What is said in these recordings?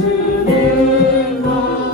주님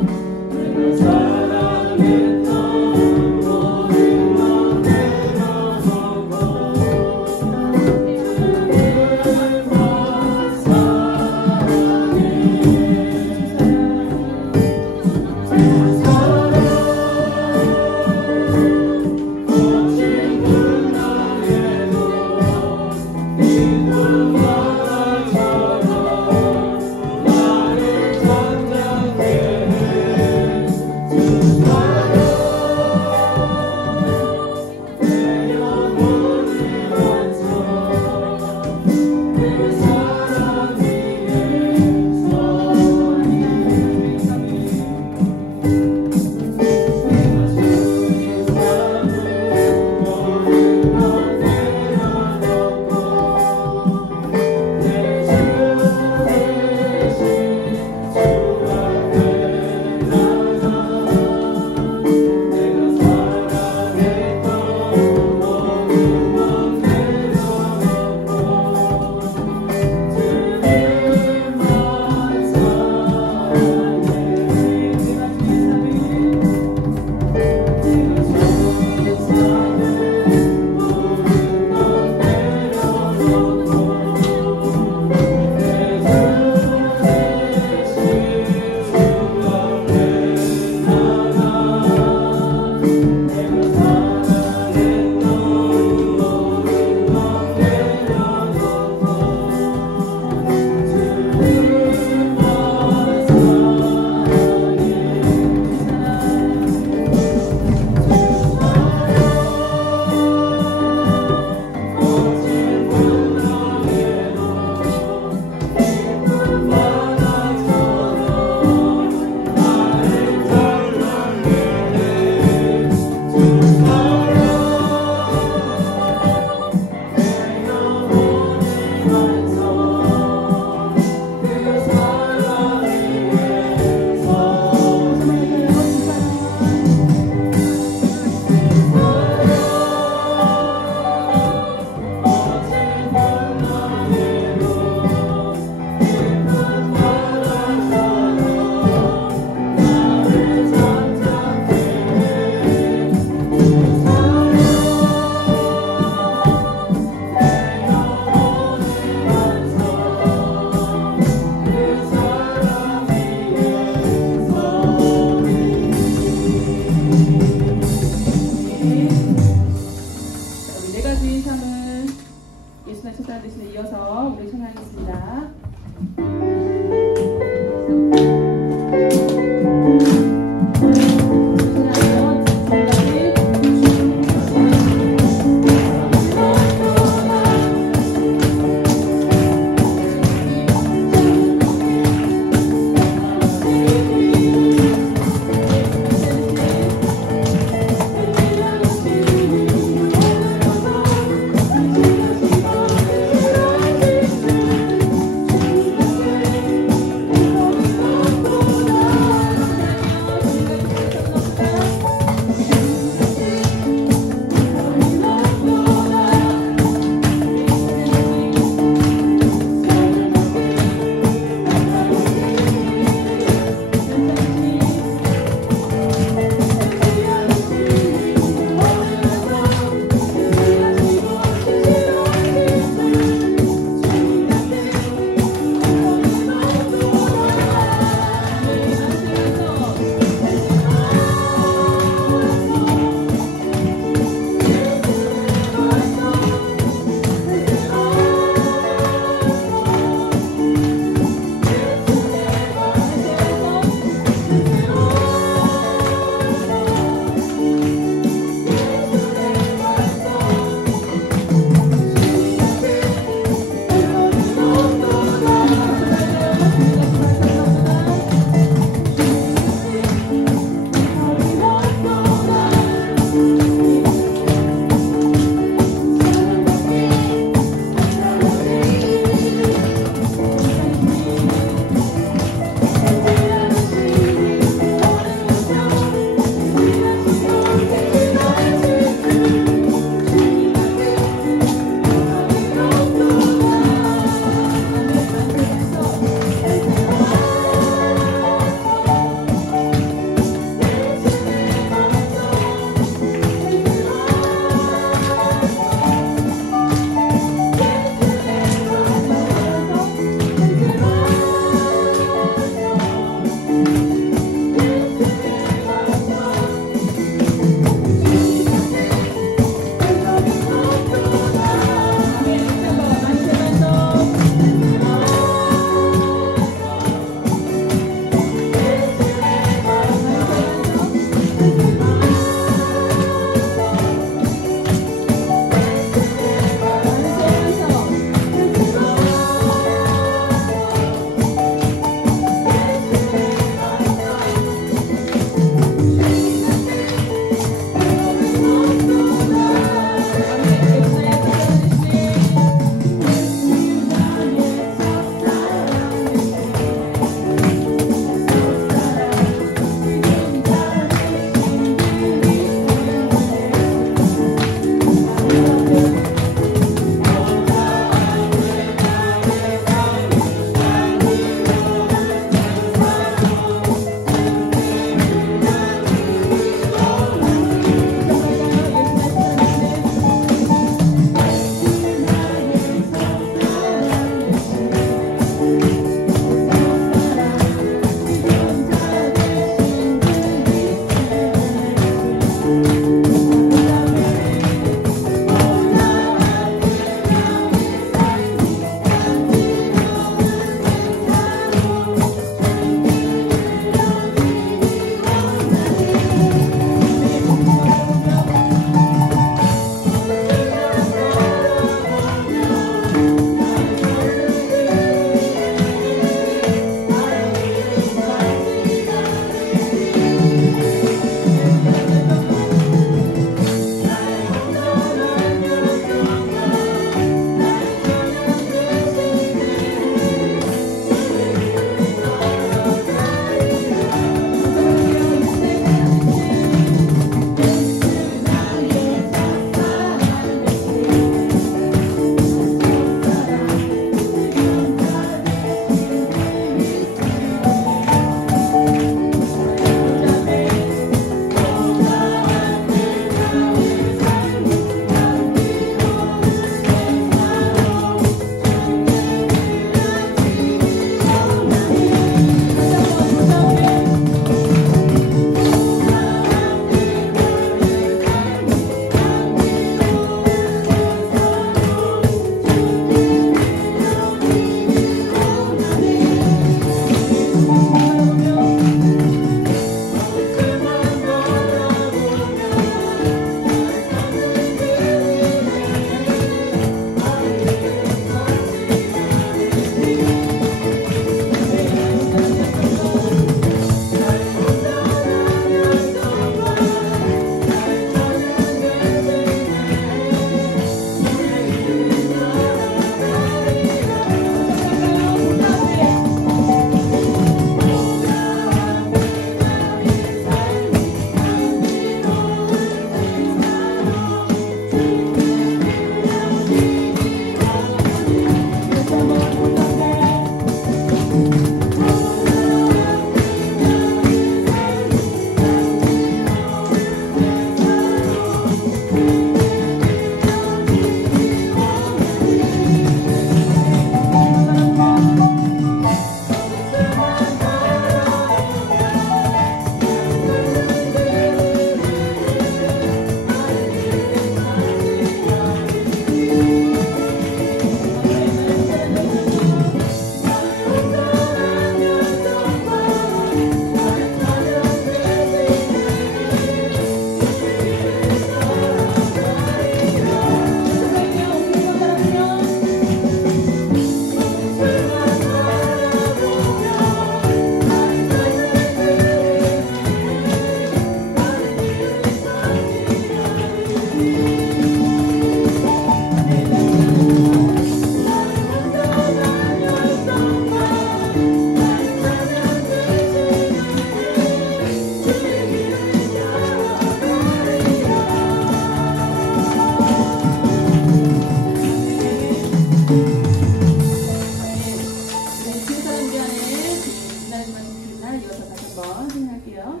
진행할게요.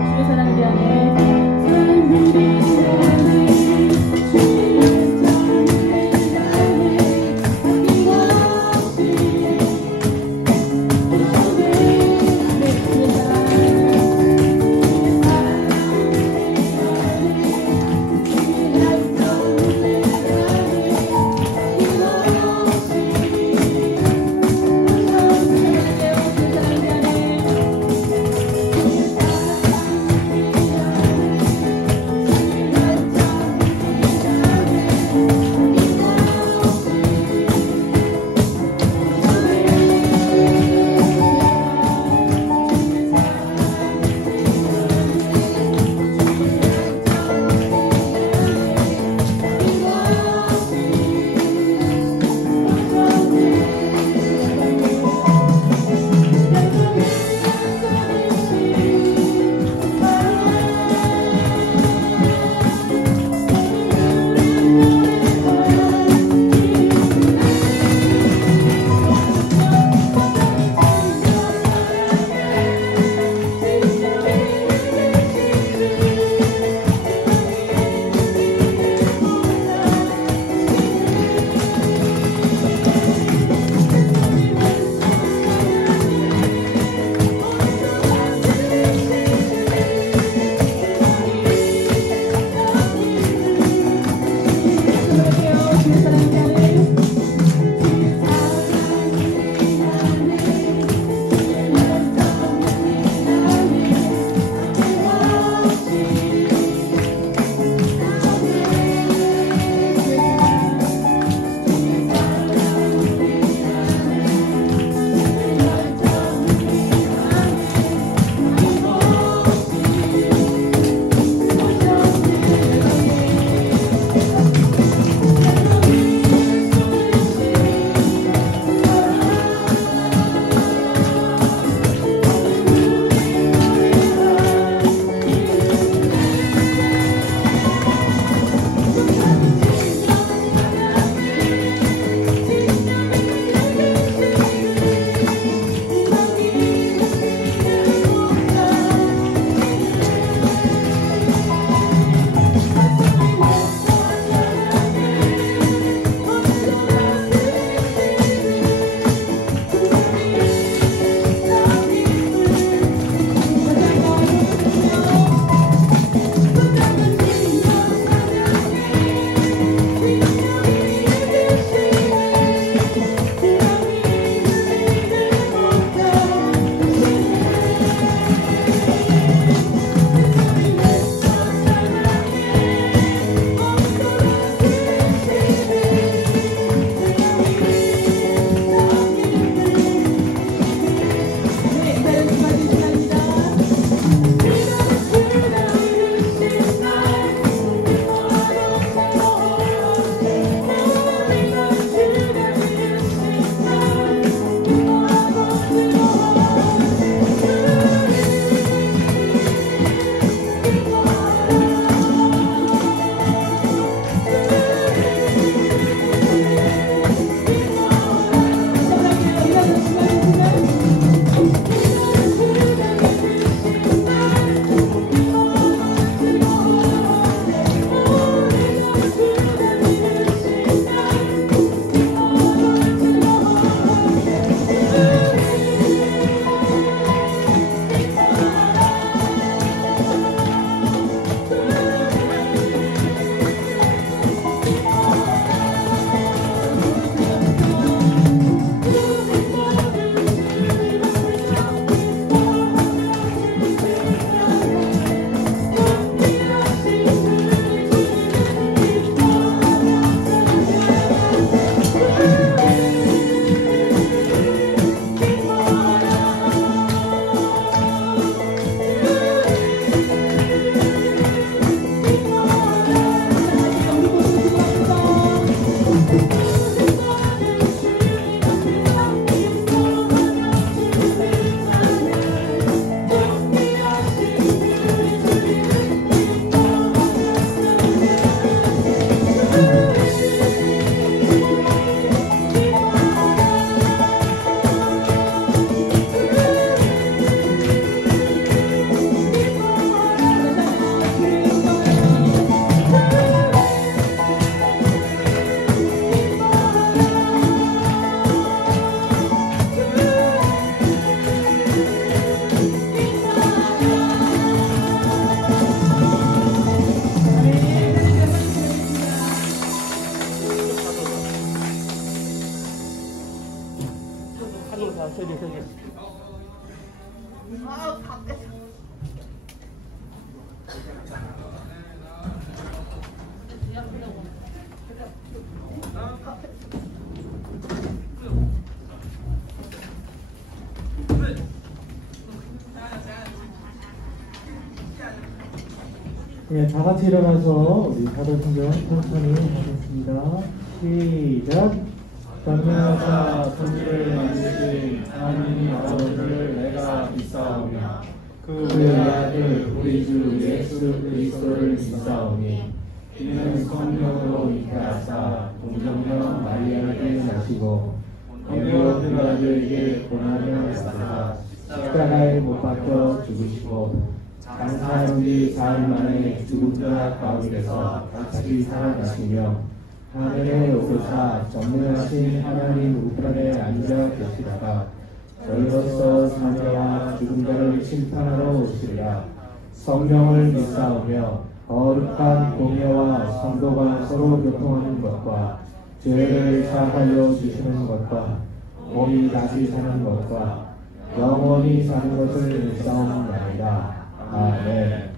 주의 사랑 위하여 예, 다 같이 일어나서 우리 사도신경 천천히 하겠습니다. 시작. 전능하사 천지를 만드신 하나님 아버지를 내가 믿사오며 그의 아들 우리 주 예수 그리스도를 믿사오니 이는 성령으로 잉태하사 동정녀 마리아에게 나시고 본디오 빌라도에게 고난을 받으사 십자가에 못 박혀 죽으시고 장사한 뒤 사흘 만에 죽은 자 가운데서 다시 살아나시며 하늘에 오르사 전능하신 하나님 우편에 앉아 계시다가 저희로서 사자와 죽은 자를 심판하러 오시리라. 성령을 믿사오며 거룩한 공예와 성도가 서로 교통하는 것과 죄를 사하여 주시는 것과 몸이 다시 사는 것과 영원히 사는 것을 믿사옵나이다. 아멘.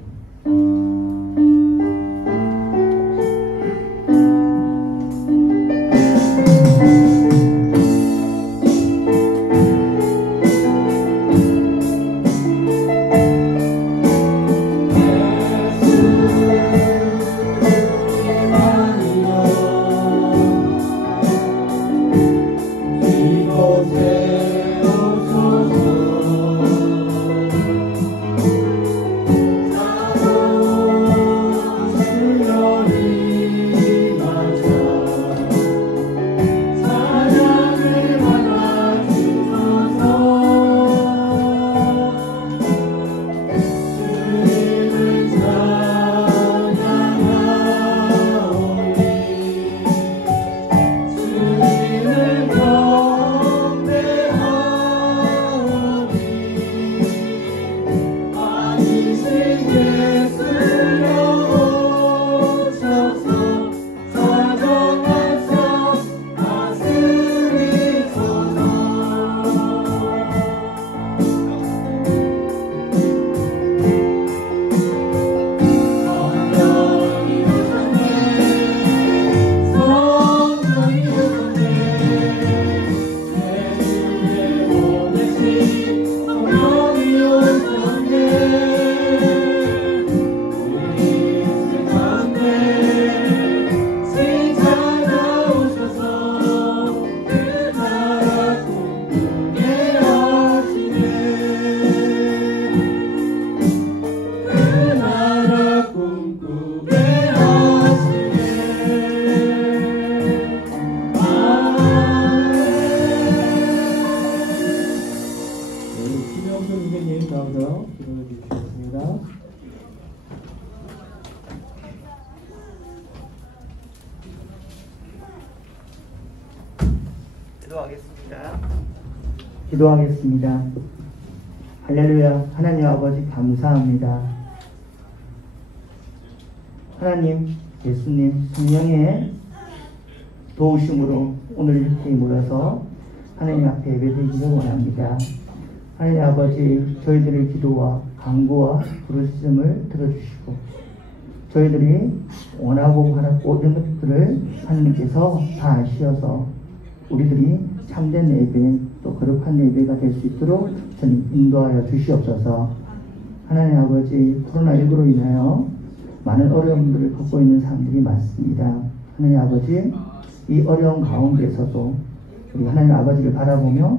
기도하겠습니다. 할렐루야. 하나님 아버지 감사합니다. 하나님, 예수님, 성령의 도우심으로 오늘 이렇게 모여서 하나님 앞에 예배드리기를 원합니다. 하나님 아버지, 저희들의 기도와 간구와 부르짖음을 들어주시고 저희들이 원하고 바라고 모든 것들을 하나님께서 다 아시어서 우리들이 참된 예배 또 거룩한 예배가 될 수 있도록 주님 인도하여 주시옵소서. 하나님 아버지, 코로나19로 인하여 많은 어려움들을 겪고 있는 사람들이 많습니다. 하나님 아버지, 이 어려운 가운데서도 우리 하나님 아버지를 바라보며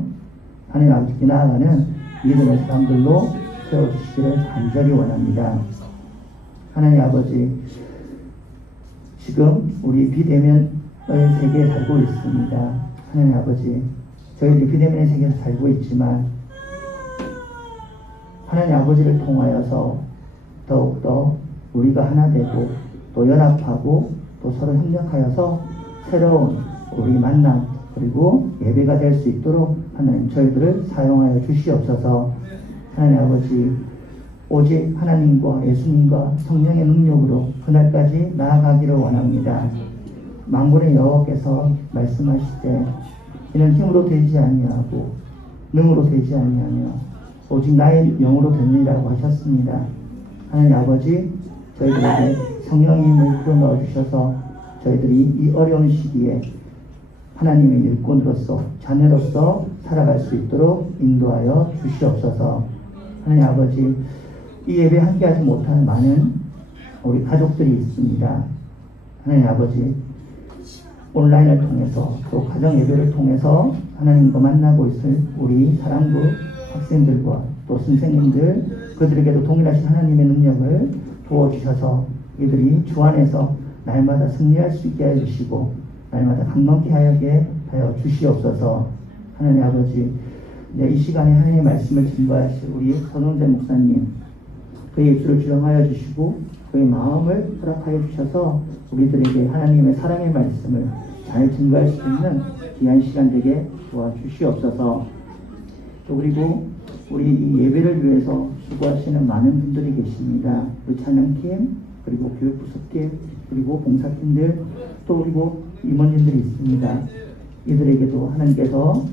하나님 아버지께 나아가는 믿음의 사람들로 세워주시기를 간절히 원합니다. 하나님 아버지, 지금 우리 비대면의 세계에 살고 있습니다. 하나님 아버지, 저희들이 비대면의 세계에서 살고 있지만 하나님 아버지를 통하여서 더욱더 우리가 하나 되고 또 연합하고 또 서로 협력하여서 새로운 우리 만남 그리고 예배가 될 수 있도록 하나님 저희들을 사용하여 주시옵소서. 하나님 아버지, 오직 하나님과 예수님과 성령의 능력으로 그날까지 나아가기를 원합니다. 만군의 여호와께서 말씀하시되 이는 힘으로 되지 아니하고 능으로 되지 아니하며 오직 나의 영으로 되느니라고 하셨습니다. 하나님 아버지, 저희들에게 성령의 힘을 불어넣어 주셔서 저희들이 이 어려운 시기에 하나님의 일꾼으로서 자녀로서 살아갈 수 있도록 인도하여 주시옵소서. 하나님 아버지, 이 예배 함께하지 못하는 많은 우리 가족들이 있습니다. 하나님 아버지, 온라인을 통해서 또 가정 예배를 통해서 하나님과 만나고 있을 우리 사랑부 학생들과 또 선생님들, 그들에게도 동일하신 하나님의 능력을 도와주셔서 이들이 주 안에서 날마다 승리할 수 있게 해주시고 날마다 강건케 하여 주시옵소서. 하나님 아버지, 이 시간에 하나님의 말씀을 증거하실 우리 선홍재 목사님, 그의 입술을 주정하여 주시고 그의 마음을 허락하여 주셔서 우리들에게 하나님의 사랑의 말씀을 잘 증거할 수 있는 귀한 시간 되게 도와주시옵소서. 또 그리고 우리 이 예배를 위해서 수고하시는 많은 분들이 계십니다. 우리 찬양팀, 그리고 교육부서팀, 그리고 봉사팀들, 또 그리고 임원님들이 있습니다. 이들에게도 하나님께서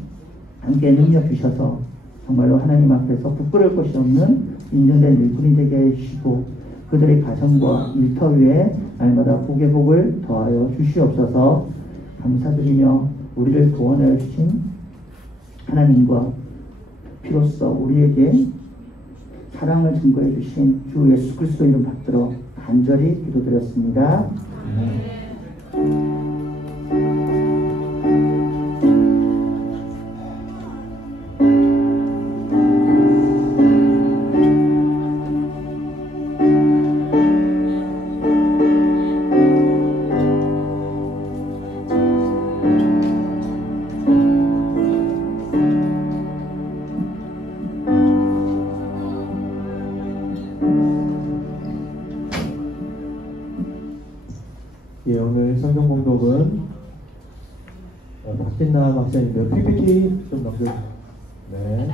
함께 능력 주셔서 정말로 하나님 앞에서 부끄러울 것이 없는 인정된 일꾼이 되게 해주시고 그들의 가정과 일터 위에 날마다 복의 복을 더하여 주시옵소서. 감사드리며 우리를 구원하여 주신 하나님과 비로소 우리에게 사랑을 증거해 주신 주 예수 그리스도 이름 받들어 간절히 기도드렸습니다. 예, 오늘 성경 공독은 박진남 박사님인데요. PPT 좀 넘겨주세요. 네.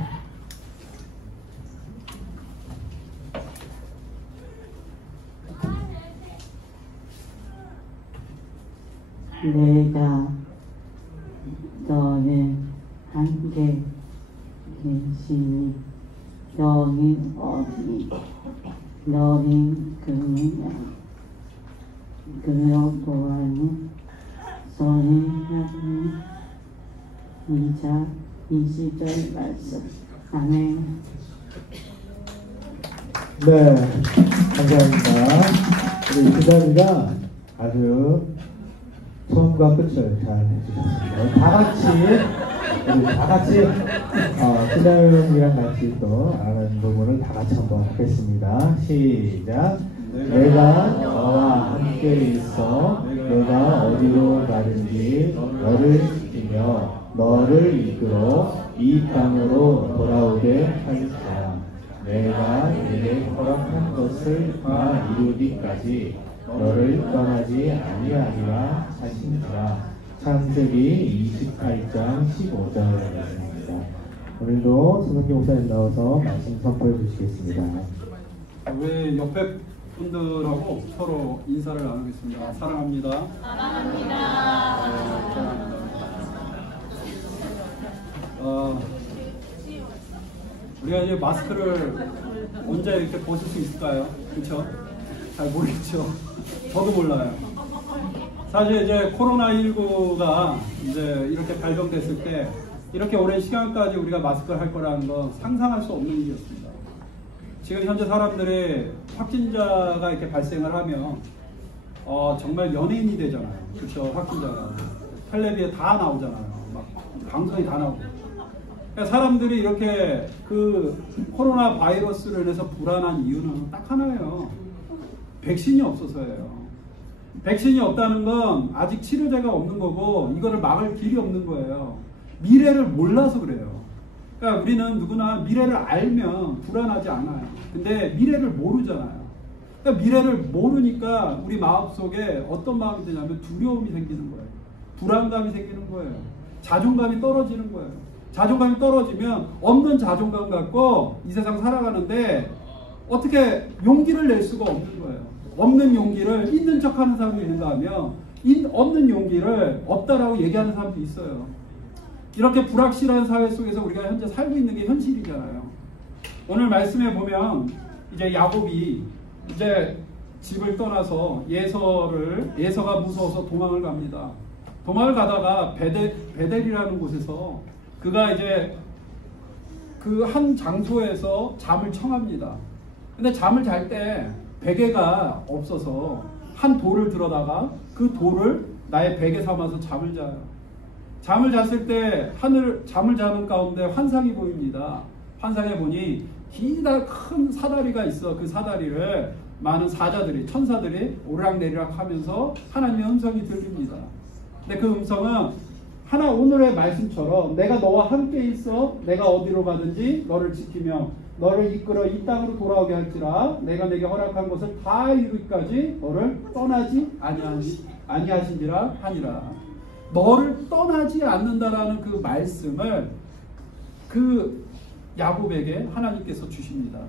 내가 너를 함께 계시니 너는 어디 너는 그냥 그러고하니 선행하니 이자 20절 말씀. 아멘. 네, 감사합니다. 우리 기자님가 아주 처음과 끝을 잘 해주셨습니다. 다 같이 기자님이랑 같이 또 아는 부분을 다 같이 한번 하겠습니다. 시작. 내가 너와 함께 있어 내가 어디로 가든지 너를 지키며 너를 이끌어 이 땅으로 돌아오게 하리라. 내가 내게 허락한 것을 다 이루기까지 너를 떠나지 아니하리라 하시니라. 창세기 28장 15절입니다. 오늘도 손흥기 목사님 나와서 말씀 선포해 주시겠습니다. 우리 옆에 분들하고 서로 인사를 나누겠습니다. 사랑합니다. 사랑합니다. 네, 사랑합니다. 우리가 이제 마스크를 언제 이렇게 벗을 수 있을까요? 그렇죠? 잘 모르겠죠. 저도 몰라요. 사실 이제 코로나19가 이제 이렇게 발병됐을 때 이렇게 오랜 시간까지 우리가 마스크를 할 거라는 건 상상할 수 없는 일이었습니다. 지금 현재 사람들이 확진자가 이렇게 발생을 하면 정말 연예인이 되잖아요. 그렇죠? 확진자가 텔레비에 다 나오잖아요. 막 방송이 다 나오고. 그러니까 사람들이 이렇게 그 코로나 바이러스로 인해서 불안한 이유는 딱 하나예요. 백신이 없어서예요. 백신이 없다는 건 아직 치료제가 없는 거고 이거를 막을 길이 없는 거예요. 미래를 몰라서 그래요. 그러니까 우리는 누구나 미래를 알면 불안하지 않아요. 근데 미래를 모르잖아요. 그러니까 미래를 모르니까 우리 마음속에 어떤 마음이 드냐면 두려움이 생기는 거예요. 불안감이 생기는 거예요. 자존감이 떨어지는 거예요. 자존감이 떨어지면 없는 자존감 갖고 이 세상 살아가는데 어떻게 용기를 낼 수가 없는 거예요. 없는 용기를 있는 척하는 사람이 있는가 하면 없는 용기를 없다라고 얘기하는 사람도 있어요. 이렇게 불확실한 사회 속에서 우리가 현재 살고 있는 게 현실이잖아요. 오늘 말씀에 보면 이제 야곱이 이제 집을 떠나서 예서가 무서워서 도망을 갑니다. 도망을 가다가 베델이라는 곳에서 그가 이제 그 한 장소에서 잠을 청합니다. 근데 잠을 잘 때 베개가 없어서 한 돌을 들어다가 그 돌을 나의 베개 삼아서 잠을 자요. 잠을 잤을 때 잠을 자는 가운데 환상이 보입니다. 환상에 보니 기다 큰 사다리가 있어. 그 사다리를 많은 사자들이 천사들이 오르락내리락 하면서 하나님의 음성이 들립니다. 근데 그 음성은 오늘의 말씀처럼 내가 너와 함께 있어 내가 어디로 가든지 너를 지키며 너를 이끌어 이 땅으로 돌아오게 할지라 내가 내게 허락한 것을 다 이루기까지 너를 떠나지 아니하신지라 하니라. 너를 떠나지 않는다라는 그 말씀을 그 야곱에게 하나님께서 주십니다.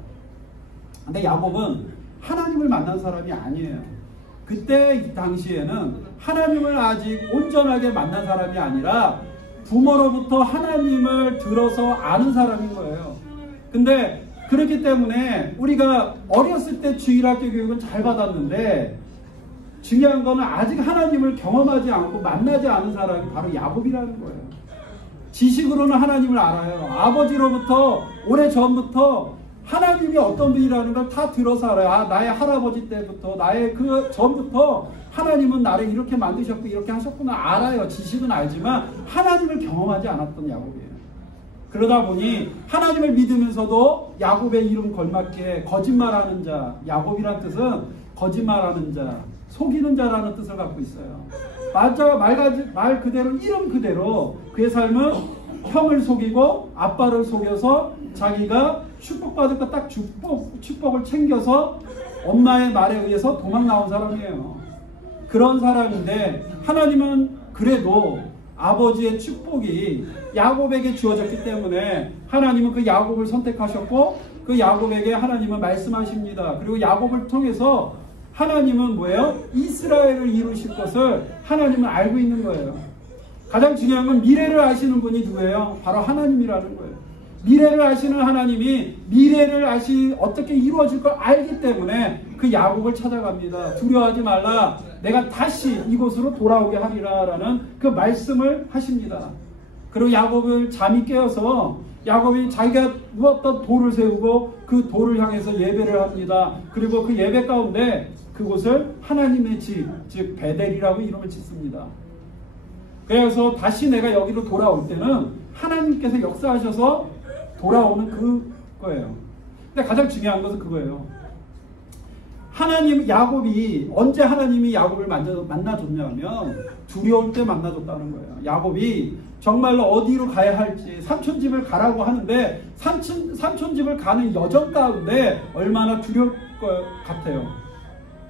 근데 야곱은 하나님을 만난 사람이 아니에요. 그때 이 당시에는 하나님을 아직 온전하게 만난 사람이 아니라 부모로부터 하나님을 들어서 아는 사람인 거예요. 근데 그렇기 때문에 우리가 어렸을 때 주일학교 교육은 잘 받았는데 중요한 거는 아직 하나님을 경험하지 않고 만나지 않은 사람이 바로 야곱이라는 거예요. 지식으로는 하나님을 알아요. 아버지로부터 오래전부터 하나님이 어떤 분이라는 걸 다 들어서 알아요. 나의 할아버지 때부터 나의 그 전부터 하나님은 나를 이렇게 만드셨고 이렇게 하셨구나 알아요. 지식은 알지만 하나님을 경험하지 않았던 야곱이에요. 그러다 보니 하나님을 믿으면서도 야곱의 이름 걸맞게 거짓말하는 자, 야곱이란 뜻은 거짓말하는 자, 속이는 자라는 뜻을 갖고 있어요. 말 그대로 이름 그대로 그의 삶은 형을 속이고 아빠를 속여서 자기가 축복받을 거 딱 축복을 챙겨서 엄마의 말에 의해서 도망 나온 사람이에요. 그런 사람인데 하나님은 그래도 아버지의 축복이 야곱에게 주어졌기 때문에 하나님은 그 야곱을 선택하셨고 그 야곱에게 하나님은 말씀하십니다. 그리고 야곱을 통해서 하나님은 뭐예요? 이스라엘을 이루실 것을 하나님은 알고 있는 거예요. 가장 중요한 건 미래를 아시는 분이 누구예요? 바로 하나님이라는 거예요. 미래를 아시는 하나님이 미래를 어떻게 이루어질 걸 알기 때문에 그 야곱을 찾아갑니다. 두려워하지 말라. 내가 다시 이곳으로 돌아오게 하리라 라는 그 말씀을 하십니다. 그리고 야곱을 잠이 깨어서 야곱이 자기가 누웠던 돌을 세우고 그 돌을 향해서 예배를 합니다. 그리고 그 예배 가운데 그곳을 하나님의 집, 즉 베델이라고 이름을 짓습니다. 그래서 다시 내가 여기로 돌아올 때는 하나님께서 역사하셔서 돌아오는 그거예요. 근데 가장 중요한 것은 그거예요. 야곱이 언제 하나님이 야곱을 만나줬냐면 두려울 때 만나줬다는 거예요. 야곱이 정말로 어디로 가야 할지 삼촌 집을 가라고 하는데 삼촌 집을 가는 여정 가운데 얼마나 두려울 것 같아요.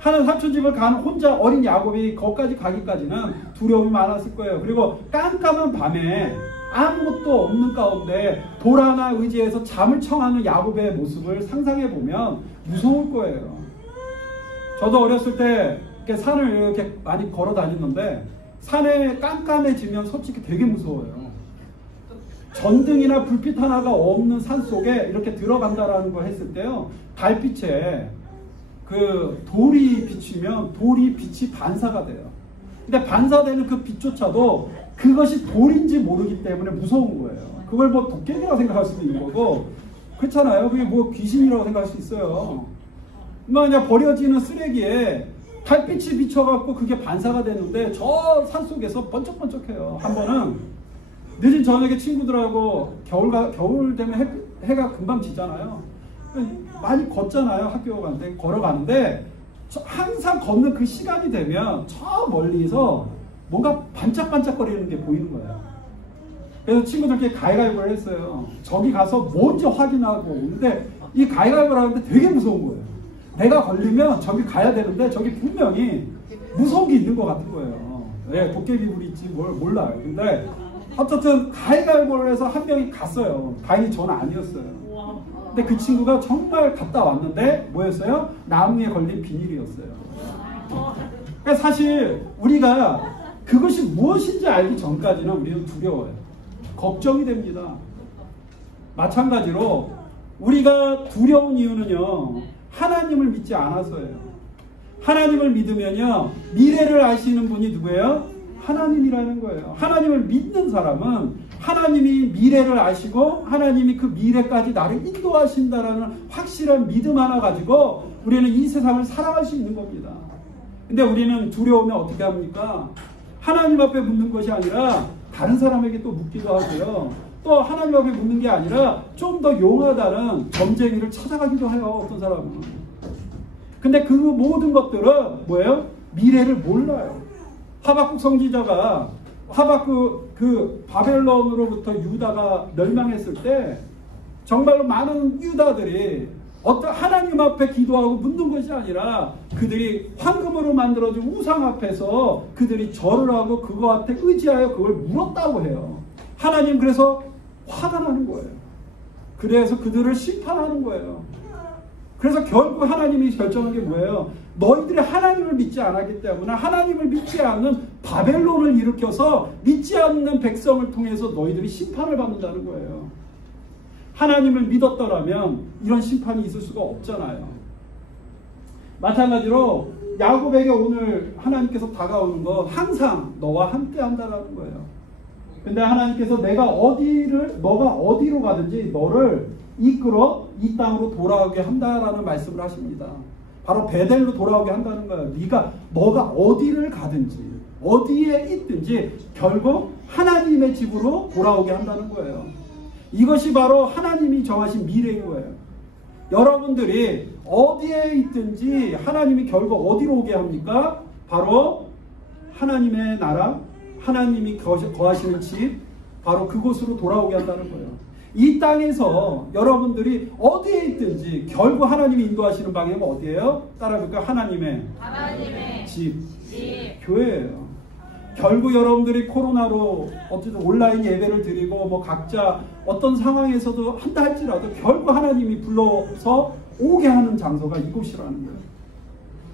삼촌 집을 가는 혼자 어린 야곱이 거기까지 가기까지는 두려움이 많았을 거예요. 그리고 깜깜한 밤에 아무것도 없는 가운데 돌 하나 의지해서 잠을 청하는 야곱의 모습을 상상해 보면 무서울 거예요. 저도 어렸을 때 이렇게 산을 이렇게 많이 걸어 다녔는데 산에 깜깜해지면 솔직히 되게 무서워요. 전등이나 불빛 하나가 없는 산 속에 이렇게 들어간다라는 걸 했을 때요, 달빛에 그 돌이 비치면 빛이 반사가 돼요. 근데 반사되는 그 빛조차도 그것이 돌인지 모르기 때문에 무서운 거예요. 그걸 뭐 도깨비라고 생각할 수도 있는 거고, 그렇잖아요. 그게 뭐 귀신이라고 생각할 수 있어요. 그냥 버려지는 쓰레기에 달빛이 비춰갖고 그게 반사가 되는데 저 산속에서 번쩍번쩍해요. 한 번은 늦은 저녁에 친구들하고 겨울 되면 해가 금방 지잖아요. 많이 걷잖아요. 학교 가는데 걸어가는데 항상 걷는 그 시간이 되면 저 멀리서 뭔가 반짝반짝거리는 게 보이는 거예요. 그래서 친구들끼리 가위바위보를 했어요. 저기 가서 뭔지 확인하고. 근데 이 가위바위보를 하는데 되게 무서운 거예요. 내가 걸리면 저기 가야 되는데 저기 분명히 무서운 게 있는 것 같은 거예요. 네, 도깨비불이 있지 뭘 몰라요. 근데 어쨌든 가위바위보를 해서 한 명이 갔어요. 다행히 저는 아니었어요. 근데 그 친구가 정말 갔다 왔는데 뭐였어요? 나무에 걸린 비닐이었어요. 그러니까 사실 우리가 그것이 무엇인지 알기 전까지는 우리는 두려워요. 걱정이 됩니다. 마찬가지로 우리가 두려운 이유는요, 하나님을 믿지 않아서예요. 하나님을 믿으면요, 미래를 아시는 분이 누구예요? 하나님이라는 거예요. 하나님을 믿는 사람은 하나님이 미래를 아시고 하나님이 그 미래까지 나를 인도하신다라는 확실한 믿음 하나 가지고 우리는 이 세상을 살아갈 수 있는 겁니다. 근데 우리는 두려우면 어떻게 합니까? 하나님 앞에 묻는 것이 아니라 다른 사람에게 또 묻기도 하고요. 또 하나님 앞에 묻는 게 아니라 좀 더 용하다는 점쟁이를 찾아가기도 해요. 어떤 사람은. 근데 그 모든 것들은 뭐예요? 미래를 몰라요. 하박국 선지자가 하박국 그 바벨론으로부터 유다가 멸망했을 때 정말로 많은 유다들이 어떤 하나님 앞에 기도하고 묻는 것이 아니라 그들이 황금으로 만들어진 우상 앞에서 그들이 절을 하고 그거한테 의지하여 그걸 물었다고 해요. 하나님 그래서 화가 나는 거예요. 그래서 그들을 심판하는 거예요. 그래서 결국 하나님이 결정한 게 뭐예요? 너희들이 하나님을 믿지 않았기 때문에 하나님을 믿지 않는 바벨론을 일으켜서 믿지 않는 백성을 통해서 너희들이 심판을 받는다는 거예요. 하나님을 믿었더라면 이런 심판이 있을 수가 없잖아요. 마찬가지로 야곱에게 오늘 하나님께서 다가오는 건 항상 너와 함께 한다는 거예요. 근데 하나님께서 너가 어디로 가든지 너를 이끌어 이 땅으로 돌아오게 한다라는 말씀을 하십니다. 바로 베델로 돌아오게 한다는 거예요. 너가 어디를 가든지 어디에 있든지 결국 하나님의 집으로 돌아오게 한다는 거예요. 이것이 바로 하나님이 정하신 미래인 거예요. 여러분들이 어디에 있든지 하나님이 결국 어디로 오게 합니까? 바로 하나님의 나라, 하나님이 거하시는 집, 바로 그곳으로 돌아오게 한다는 거예요. 이 땅에서 여러분들이 어디에 있든지 결국 하나님이 인도하시는 방향은 어디예요? 따라해볼까요? 하나님의 집, 교회예요. 결국 여러분들이 코로나로 어쨌든 온라인 예배를 드리고 뭐 각자 어떤 상황에서도 한다 할지라도 결국 하나님이 불러서 오게 하는 장소가 이곳이라는 거예요.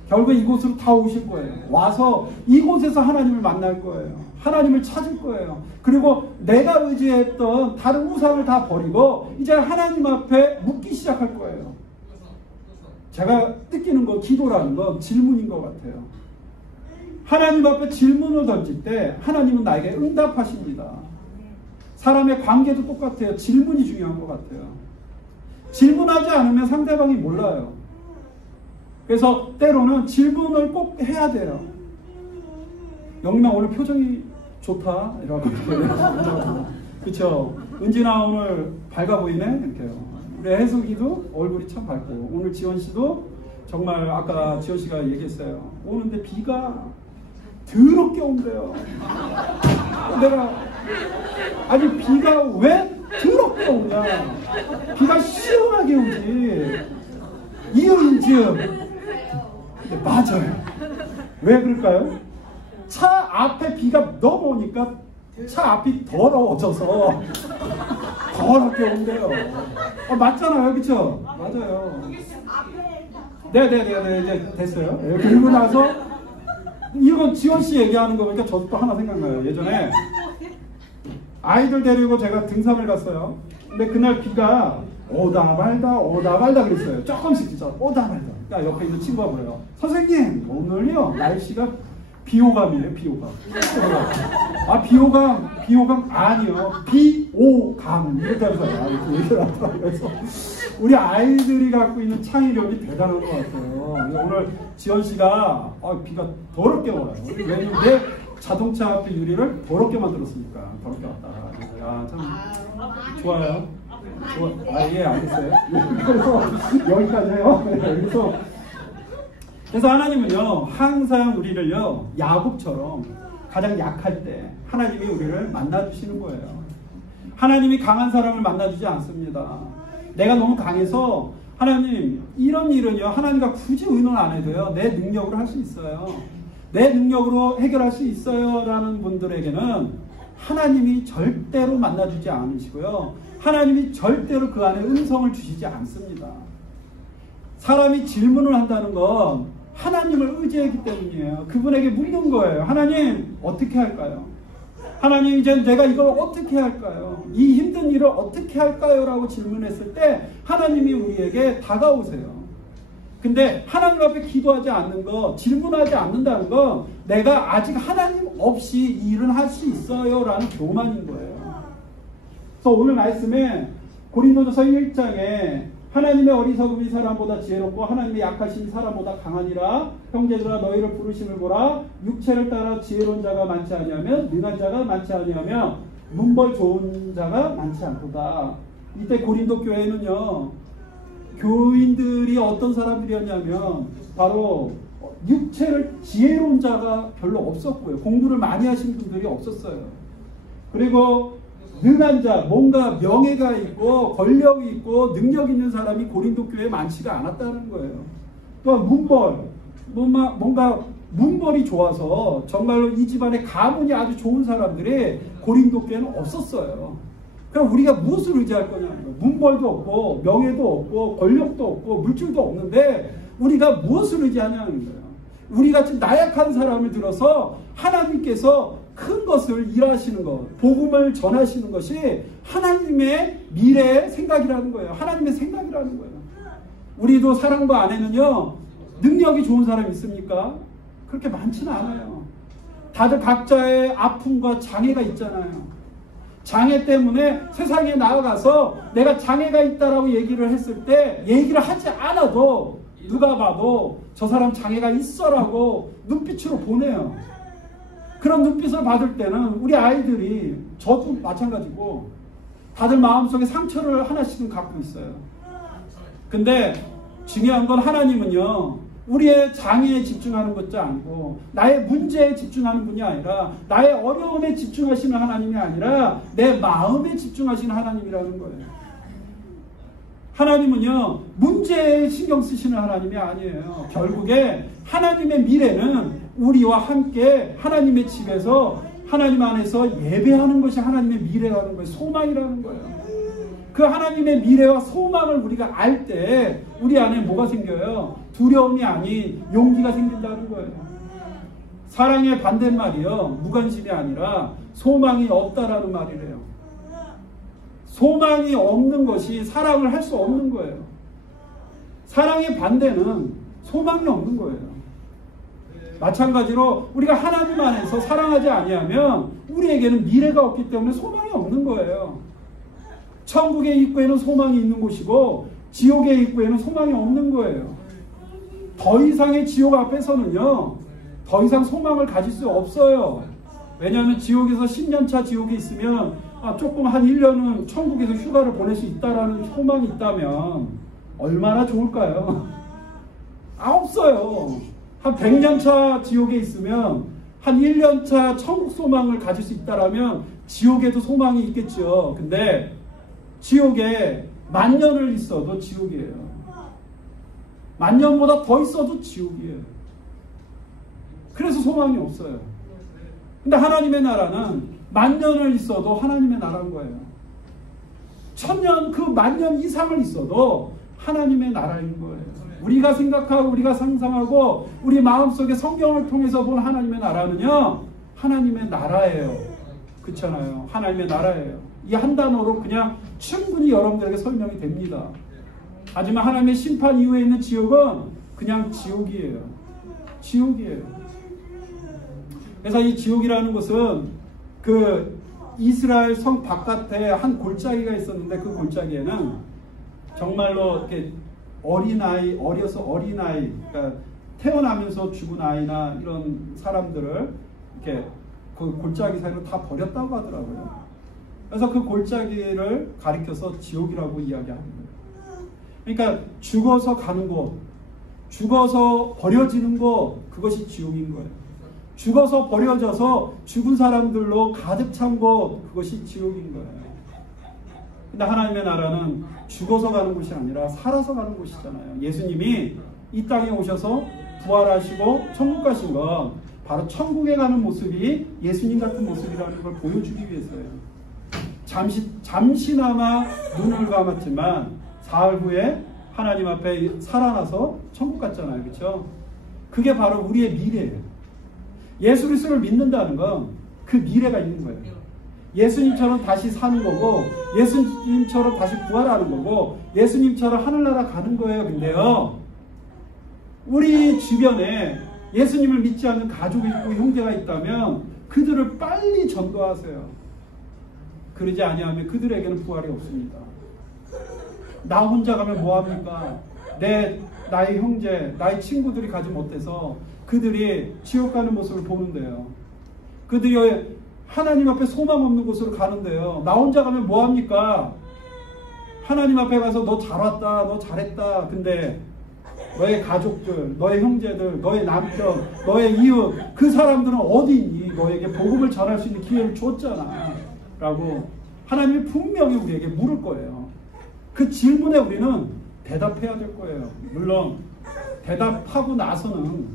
결국 이곳으로 다 오실 거예요. 와서 이곳에서 하나님을 만날 거예요. 하나님을 찾을 거예요. 그리고 내가 의지했던 다른 우상을 다 버리고 이제 하나님 앞에 묻기 시작할 거예요. 제가 느끼는 건 기도라는 건 질문인 것 같아요. 하나님 앞에 질문을 던질 때 하나님은 나에게 응답하십니다. 사람의 관계도 똑같아요. 질문이 중요한 것 같아요. 질문하지 않으면 상대방이 몰라요. 그래서 때로는 질문을 꼭 해야 돼요. 영림아 오늘 표정이 좋다 이라고 그렇죠. 은진아 오늘 밝아 보이네 이렇게요. 우리 혜숙이도 얼굴이 참 밝고 오늘 지원 씨도 정말 아까 지원 씨가 얘기했어요. 오는데 비가 더럽게 온대요. 내가 아니 비가 왜 더럽게 오냐? 비가 시원하게 오지. 이은즉 맞아요. 왜 그럴까요? 차 앞에 비가 넘어오니까 차 앞이 더러워져서 더럽게 온대요. 맞잖아요, 그렇죠? 맞아요. 네네네 이제 됐어요. 그리고 나서 이건 지원 씨 얘기하는 거 보니까 저도 또 하나 생각나요. 예전에 아이들 데리고 제가 등산을 갔어요. 근데 그날 비가 오다 말다 그랬어요. 조금씩 진짜 오다 말다. 그러니까 옆에 있는 친구가 그래요. 선생님 오늘요 날씨가 비호감이에요. 비호감. 아 비호감 아니요. 비오감 이렇다면서요. 이렇게 얘기를 하더라고요. 그래서 우리 아이들이 갖고 있는 창의력이 대단한 것 같아요. 오늘 지원 씨가 비가 더럽게 와요. 왜냐면 내 자동차 앞에 유리를 더럽게 만들었으니까 더럽게 왔다. 참 좋아요. 예 알겠어요. 그래서 여기까지요. 그래서 그래서 하나님은요, 항상 우리를요, 야곱처럼 가장 약할 때 하나님이 우리를 만나주시는 거예요. 하나님이 강한 사람을 만나주지 않습니다. 내가 너무 강해서 하나님 이런 일은요, 하나님과 굳이 의논 안 해도요, 내 능력으로 할 수 있어요. 내 능력으로 해결할 수 있어요 라는 분들에게는 하나님이 절대로 만나주지 않으시고요, 하나님이 절대로 그 안에 음성을 주시지 않습니다. 사람이 질문을 한다는 건 하나님을 의지했기 때문이에요. 그분에게 묻는 거예요. 하나님 어떻게 할까요? 하나님 이제 내가 이걸 어떻게 할까요? 이 힘든 일을 어떻게 할까요? 라고 질문했을 때 하나님이 우리에게 다가오세요. 근데 하나님 앞에 기도하지 않는 거, 질문하지 않는다는 건 내가 아직 하나님 없이 이 일은 할 수 있어요 라는 교만인 거예요. 그래서 오늘 말씀에 고린도전서 1장에 하나님의 어리석음이 사람보다 지혜롭고 하나님의 약하신 사람보다 강하니라. 형제들아 너희를 부르심을 보라. 육체를 따라 지혜로운 자가 많지 아니하면 능한 자가 많지 아니하며 문벌 좋은 자가 많지 않도다. 이때 고린도 교회는요, 교인들이 어떤 사람들이었냐면 바로 육체를 지혜로운 자가 별로 없었고요. 공부를 많이 하신 분들이 없었어요. 그리고 능한 자, 뭔가 명예가 있고 권력이 있고 능력 있는 사람이 고린도 교회에 많지가 않았다는 거예요. 또한 문벌, 뭔가 문벌이 좋아서 정말로 이 집안의 가문이 아주 좋은 사람들이 고린도 교회는 없었어요. 그럼 우리가 무엇을 의지할 거냐는 거예요. 문벌도 없고 명예도 없고 권력도 없고 물질도 없는데 우리가 무엇을 의지하냐는 거예요. 우리같이 나약한 사람을 들어서 하나님께서 큰 것을 일하시는 것, 복음을 전하시는 것이 하나님의 미래의 생각이라는 거예요. 하나님의 생각이라는 거예요. 우리도 사랑부 안에는요, 능력이 좋은 사람 있습니까? 그렇게 많지는 않아요. 다들 각자의 아픔과 장애가 있잖아요. 장애 때문에 세상에 나아가서 내가 장애가 있다라고 얘기를 했을 때 얘기를 하지 않아도 누가 봐도 저 사람 장애가 있어라고 눈빛으로 보내요. 그런 눈빛을 받을 때는 우리 아이들이, 저도 마찬가지고 다들 마음속에 상처를 하나씩은 갖고 있어요. 근데 중요한 건 하나님은요, 우리의 장애에 집중하는 것도 아니고 나의 문제에 집중하는 분이 아니라 나의 어려움에 집중하시는 하나님이 아니라 내 마음에 집중하시는 하나님이라는 거예요. 하나님은요, 문제에 신경 쓰시는 하나님이 아니에요. 결국에 하나님의 미래는 우리와 함께 하나님의 집에서 하나님 안에서 예배하는 것이 하나님의 미래라는 거예요. 소망이라는 거예요. 그 하나님의 미래와 소망을 우리가 알 때 우리 안에 뭐가 생겨요? 두려움이 아닌 용기가 생긴다는 거예요. 사랑의 반대말이요, 무관심이 아니라 소망이 없다라는 말이래요. 소망이 없는 것이 사랑을 할 수 없는 거예요. 사랑의 반대는 소망이 없는 거예요. 마찬가지로 우리가 하나님 안에서 사랑하지 아니하면 우리에게는 미래가 없기 때문에 소망이 없는 거예요. 천국의 입구에는 소망이 있는 곳이고 지옥의 입구에는 소망이 없는 거예요. 더 이상의 지옥 앞에서는요, 더 이상 소망을 가질 수 없어요. 왜냐하면 지옥에서 10년차 지옥에 있으면 조금 한 1년은 천국에서 휴가를 보낼 수 있다라는 소망이 있다면 얼마나 좋을까요? 없어요. 한 100년차 지옥에 있으면 한 1년차 천국 소망을 가질 수 있다라면 지옥에도 소망이 있겠죠. 근데 지옥에 10,000년을 있어도 지옥이에요. 10,000년보다 더 있어도 지옥이에요. 그래서 소망이 없어요. 근데 하나님의 나라는 10,000년을 있어도 하나님의 나라인 거예요. 1,000년, 그 10,000년 이상을 있어도 하나님의 나라인 거예요. 우리가 생각하고 우리가 상상하고 우리 마음속에 성경을 통해서 본 하나님의 나라는요, 하나님의 나라예요. 그렇잖아요. 하나님의 나라예요. 이 한 단어로 그냥 충분히 여러분들에게 설명이 됩니다. 하지만 하나님의 심판 이후에 있는 지옥은 그냥 지옥이에요. 지옥이에요. 그래서 이 지옥이라는 것은 그 이스라엘 성 바깥에 한 골짜기가 있었는데 그 골짜기에는 정말로 이렇게 어린아이, 그러니까 태어나면서 죽은 아이나 이런 사람들을 이렇게 그 골짜기 사이로 다 버렸다고 하더라고요. 그래서 그 골짜기를 가리켜서 지옥이라고 이야기합니다. 그러니까 죽어서 가는 곳, 죽어서 버려지는 것, 그것이 지옥인 거예요. 죽어서 버려져서 죽은 사람들로 가득 찬 것, 그것이 지옥인 거예요. 근데 하나님의 나라는 죽어서 가는 곳이 아니라 살아서 가는 곳이잖아요. 예수님이 이 땅에 오셔서 부활하시고 천국 가신 건 바로 천국에 가는 모습이 예수님 같은 모습이라는 걸 보여주기 위해서예요. 잠시나마 눈을 감았지만 사흘 후에 하나님 앞에 살아나서 천국 갔잖아요. 그렇죠? 그게 바로 우리의 미래예요. 예수 그리스도를 믿는다는 건 그 미래가 있는 거예요. 예수님처럼 다시 사는 거고, 예수님처럼 다시 부활하는 거고, 예수님처럼 하늘나라 가는 거예요. 근데요, 우리 주변에 예수님을 믿지 않는 가족이 있고 형제가 있다면 그들을 빨리 전도하세요. 그러지 아니하면 그들에게는 부활이 없습니다. 나 혼자 가면 뭐합니까? 나의 형제, 나의 친구들이 가지 못해서 그들이 지옥 가는 모습을 보는데요. 그들이 하나님 앞에 소망 없는 곳으로 가는데요. 나 혼자 가면 뭐합니까? 하나님 앞에 가서 너 잘 왔다, 너 잘했다. 근데 너의 가족들, 너의 형제들, 너의 남편, 너의 이웃, 그 사람들은 어디 있니? 너에게 복음을 전할 수 있는 기회를 줬잖아. 라고 하나님이 분명히 우리에게 물을 거예요. 그 질문에 우리는 대답해야 될 거예요. 물론 대답하고 나서는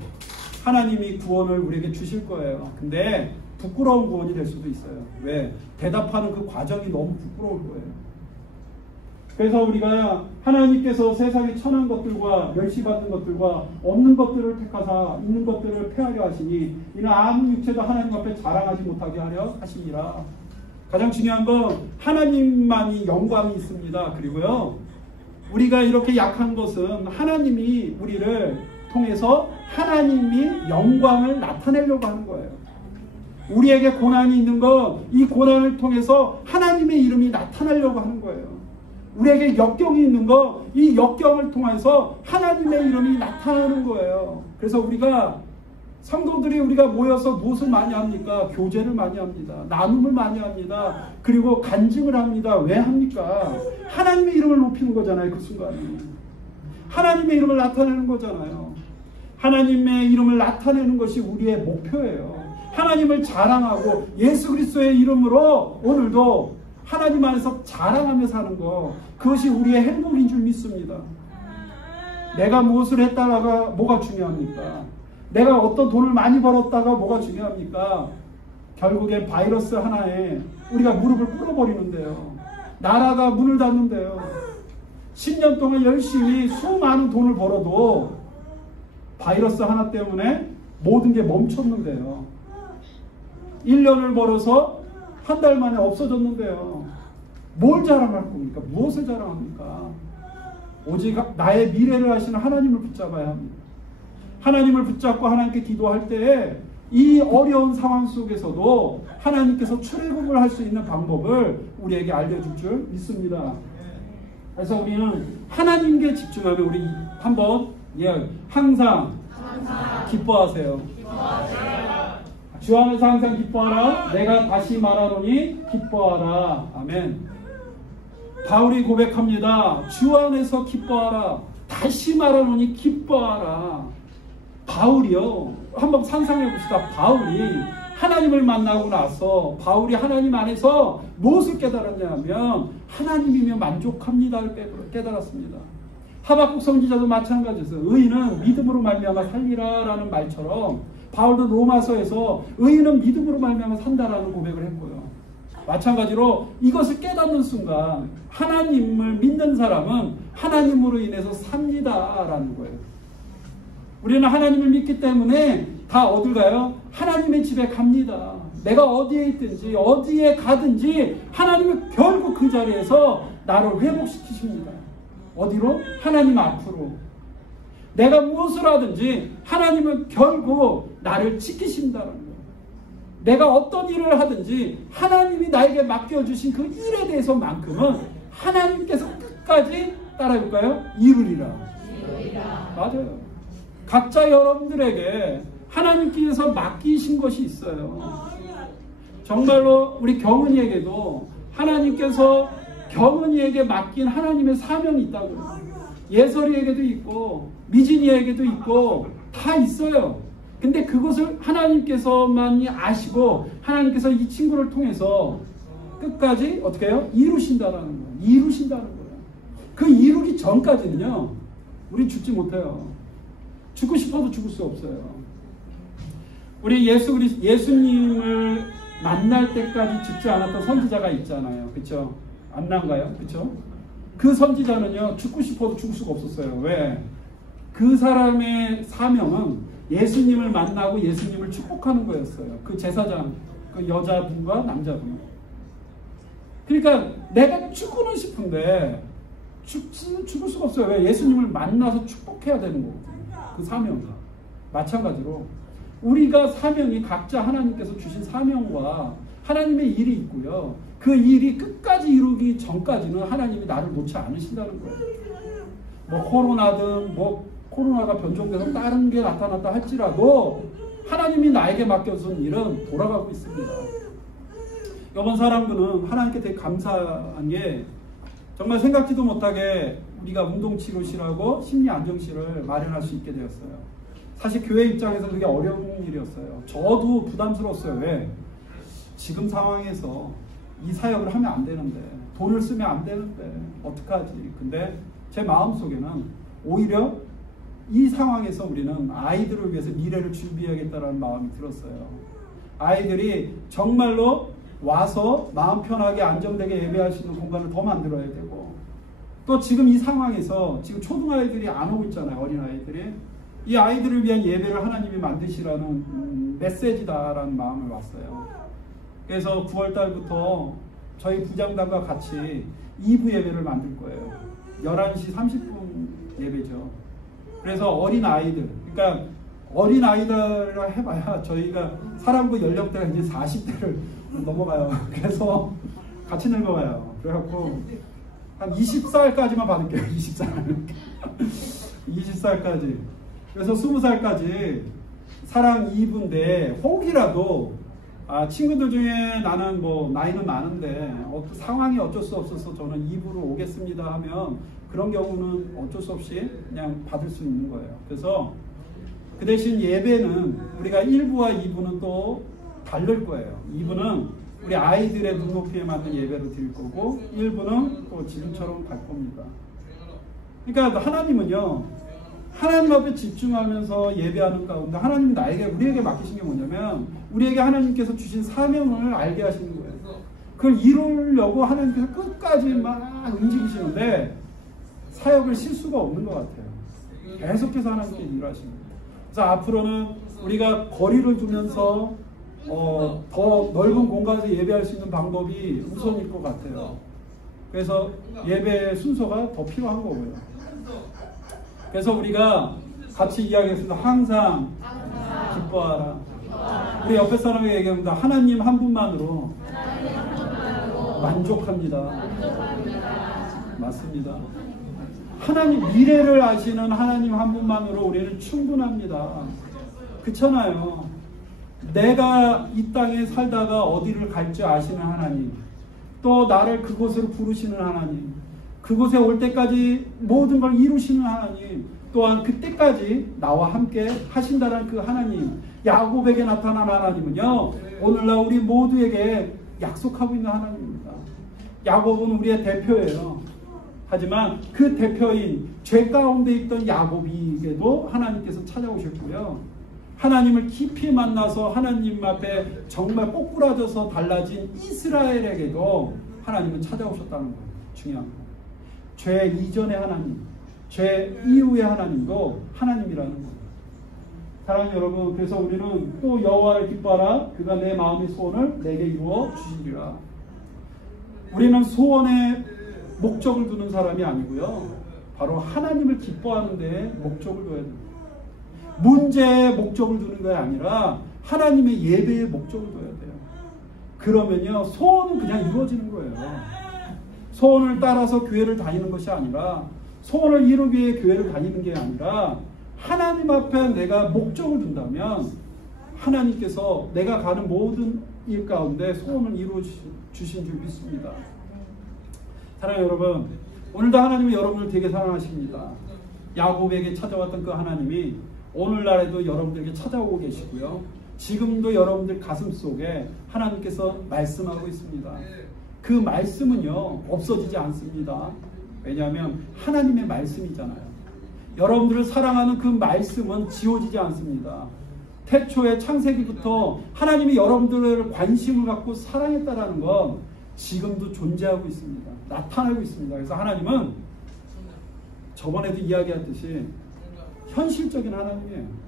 하나님이 구원을 우리에게 주실 거예요. 근데 부끄러운 구원이 될 수도 있어요. 왜? 대답하는 그 과정이 너무 부끄러울 거예요. 그래서 우리가 하나님께서 세상에 천한 것들과 멸시받는 것들과 없는 것들을 택하사 있는 것들을 폐하려 하시니 이는 아무 육체도 하나님 앞에 자랑하지 못하게 하려 하시니라. 가장 중요한 건 하나님만이 영광이 있습니다. 그리고요, 우리가 이렇게 약한 것은 하나님이 우리를 통해서 하나님이 영광을 나타내려고 하는 거예요. 우리에게 고난이 있는 건 이 고난을 통해서 하나님의 이름이 나타나려고 하는 거예요. 우리에게 역경이 있는 건 이 역경을 통해서 하나님의 이름이 나타나는 거예요. 그래서 우리가 성도들이 우리가 모여서 무엇을 많이 합니까? 교제를 많이 합니다. 나눔을 많이 합니다. 그리고 간증을 합니다. 왜 합니까? 하나님의 이름을 높이는 거잖아요. 그 순간에 하나님의 이름을 나타내는 거잖아요. 하나님의 이름을 나타내는 것이 우리의 목표예요. 하나님을 자랑하고 예수 그리스도의 이름으로 오늘도 하나님 안에서 자랑하며 사는 것, 그것이 우리의 행복인 줄 믿습니다. 내가 무엇을 했다가 뭐가 중요합니까? 내가 어떤 돈을 많이 벌었다가 뭐가 중요합니까? 결국엔 바이러스 하나에 우리가 무릎을 꿇어버리는데요. 나라가 문을 닫는데요. 10년 동안 열심히 수많은 돈을 벌어도 바이러스 하나 때문에 모든 게 멈췄는데요. 1년을 벌어서 한 달 만에 없어졌는데요. 뭘 자랑할 겁니까? 무엇을 자랑합니까? 오직 나의 미래를 하시는 하나님을 붙잡아야 합니다. 하나님을 붙잡고 하나님께 기도할 때에 이 어려운 상황 속에서도 하나님께서 출애굽을 할 수 있는 방법을 우리에게 알려줄 줄 믿습니다. 그래서 우리는 하나님께 집중하면 우리 한번 항상 기뻐하세요. 주 안에서 항상 기뻐하라. 내가 다시 말하노니 기뻐하라. 아멘. 바울이 고백합니다. 주 안에서 기뻐하라. 다시 말하노니 기뻐하라. 바울이요. 한번 상상해 봅시다. 바울이 하나님을 만나고 나서 바울이 하나님 안에서 무엇을 깨달았냐면 하나님이면 만족합니다를 깨달았습니다. 하박국 선지자도 마찬가지였어요. 의인은 믿음으로 말미암아 살리라라는 말처럼 바울도 로마서에서 의인은 믿음으로 말미암아 산다라는 고백을 했고요. 마찬가지로 이것을 깨닫는 순간 하나님을 믿는 사람은 하나님으로 인해서 삽니다라는 거예요. 우리는 하나님을 믿기 때문에 다 어딜 가요? 하나님의 집에 갑니다. 내가 어디에 있든지 어디에 가든지 하나님은 결국 그 자리에서 나를 회복시키십니다. 어디로? 하나님 앞으로. 내가 무엇을 하든지 하나님은 결국 나를 지키신다는 거예요. 내가 어떤 일을 하든지 하나님이 나에게 맡겨주신 그 일에 대해서만큼은 하나님께서 끝까지 따라해볼까요? 이루리라. 맞아요. 각자 여러분들에게 하나님께서 맡기신 것이 있어요. 정말로 우리 경은이에게도 하나님께서 경은이에게 맡긴 하나님의 사명이 있다고요. 예설이에게도 있고 미진이에게도 있고 다 있어요. 근데 그것을 하나님께서만이 아시고 하나님께서 이 친구를 통해서 끝까지 어떻게 해요? 이루신다는 거예요. 이루신다는 거예요. 그 이루기 전까지는요, 우리 죽지 못해요. 죽고 싶어도 죽을 수 없어요. 우리 예수님을 만날 때까지 죽지 않았던 선지자가 있잖아요. 그쵸? 안 난가요? 그쵸? 그 선지자는요, 죽고 싶어도 죽을 수가 없었어요. 왜? 그 사람의 사명은 예수님을 만나고 예수님을 축복하는 거였어요. 그 제사장, 그 여자분과 남자분. 그러니까 내가 죽고는 싶은데 죽을 수가 없어요. 왜? 예수님을 만나서 축복해야 되는 거거든요. 그 사명과 마찬가지로 우리가 사명이 각자 하나님께서 주신 사명과 하나님의 일이 있고요. 그 일이 끝까지 이루기 전까지는 하나님이 나를 놓지 않으신다는 거예요. 뭐 코로나든 뭐 코로나가 변종돼서 다른 게 나타났다 할지라도 하나님이 나에게 맡겨준 일은 돌아가고 있습니다. 이번 사람들은 하나님께 되게 감사한 게 정말 생각지도 못하게 우리가 운동치료실하고 심리안정실을 마련할 수 있게 되었어요. 사실 교회 입장에서 되게 어려운 일이었어요. 저도 부담스러웠어요. 왜? 지금 상황에서 이 사역을 하면 안 되는데, 돈을 쓰면 안 되는데 어떡하지? 근데 제 마음속에는 오히려 이 상황에서 우리는 아이들을 위해서 미래를 준비해야겠다는 마음이 들었어요. 아이들이 정말로 와서 마음 편하게 안정되게 예배할 수 있는 공간을 더 만들어야 되고, 또 지금 이 상황에서 지금 초등아이들이 안 오고 있잖아요. 어린아이들이. 이 아이들을 위한 예배를 하나님이 만드시라는 메시지다라는 마음을 왔어요. 그래서 9월 달부터 저희 부장단과 같이 2부 예배를 만들 거예요. 11시 30분 예배죠. 그래서 어린아이들, 그러니까 어린아이들이라 해봐야 저희가 사람과 연령대가 이제 40대를 넘어가요. 그래서 같이 늙어가요. 그래갖고 한 20살까지만 받을게요. 20살까지. 그래서 20살까지 사랑 2부인데 혹이라도 친구들 중에 나는 뭐 나이는 많은데 상황이 어쩔 수 없어서 저는 2부로 오겠습니다 하면 그런 경우는 어쩔 수 없이 그냥 받을 수 있는 거예요. 그래서 그 대신 예배는 우리가 1부와 2부는 또 다를 거예요. 2부는 우리 아이들의 눈높이에 맞는 예배를 드릴 거고 1부는 또 지금처럼 갈 겁니다. 그러니까 하나님은요, 하나님 앞에 집중하면서 예배하는 가운데 하나님이 우리에게 맡기신 게 뭐냐면 우리에게 하나님께서 주신 사명을 알게 하시는 거예요. 그걸 이루려고 하나님께서 끝까지 막 움직이시는데 사역을 쉴 수가 없는 것 같아요. 계속해서 하나님께 일하시는 거예요. 그래서 앞으로는 우리가 거리를 두면서 더 넓은 공간에서 예배할 수 있는 방법이 우선일 것 같아요. 그래서 예배의 순서가 더 필요한 거고요. 그래서 우리가 같이 이야기했습니다. 항상 기뻐하라. 우리 옆에 사람에게 얘기합니다. 하나님 한 분만으로 만족합니다. 맞습니다. 하나님, 미래를 아시는 하나님 한 분만으로 우리는 충분합니다. 그렇잖아요. 내가 이 땅에 살다가 어디를 갈지 아시는 하나님, 또 나를 그곳으로 부르시는 하나님, 그곳에 올 때까지 모든 걸 이루시는 하나님, 또한 그때까지 나와 함께 하신다는 그 하나님, 야곱에게 나타난 하나님은요, 오늘날 우리 모두에게 약속하고 있는 하나님입니다. 야곱은 우리의 대표예요. 하지만 그 대표인 죄 가운데 있던 야곱에게도 하나님께서 찾아오셨고요. 하나님을 깊이 만나서 하나님 앞에 정말 꼬꾸라져서 달라진 이스라엘에게도 하나님은 찾아오셨다는 거예요. 중요한 거. 죄 이전의 하나님, 죄 이후의 하나님도 하나님이라는 거예요. 사랑하는 여러분, 그래서 우리는 또 여호와를 기뻐하라. 그가 내 마음의 소원을 내게 이루어 주시리라. 우리는 소원에 목적을 두는 사람이 아니고요. 바로 하나님을 기뻐하는 데에 목적을 둬야 됩니다. 문제에 목적을 두는 게 아니라 하나님의 예배에 목적을 둬야 돼요. 그러면요, 소원은 그냥 이루어지는 거예요. 소원을 따라서 교회를 다니는 것이 아니라, 소원을 이루기 위해 교회를 다니는 게 아니라 하나님 앞에 내가 목적을 둔다면 하나님께서 내가 가는 모든 일 가운데 소원을 이루어 주신 줄 믿습니다. 사랑하는 여러분, 오늘도 하나님은 여러분을 되게 사랑하십니다. 야곱에게 찾아왔던 그 하나님이 오늘날에도 여러분들에게 찾아오고 계시고요. 지금도 여러분들 가슴 속에 하나님께서 말씀하고 있습니다. 그 말씀은요, 없어지지 않습니다. 왜냐하면 하나님의 말씀이잖아요. 여러분들을 사랑하는 그 말씀은 지워지지 않습니다. 태초에 창세기부터 하나님이 여러분들을 관심을 갖고 사랑했다라는 건 지금도 존재하고 있습니다. 나타나고 있습니다. 그래서 하나님은 저번에도 이야기했듯이 현실적인 하나님이에요.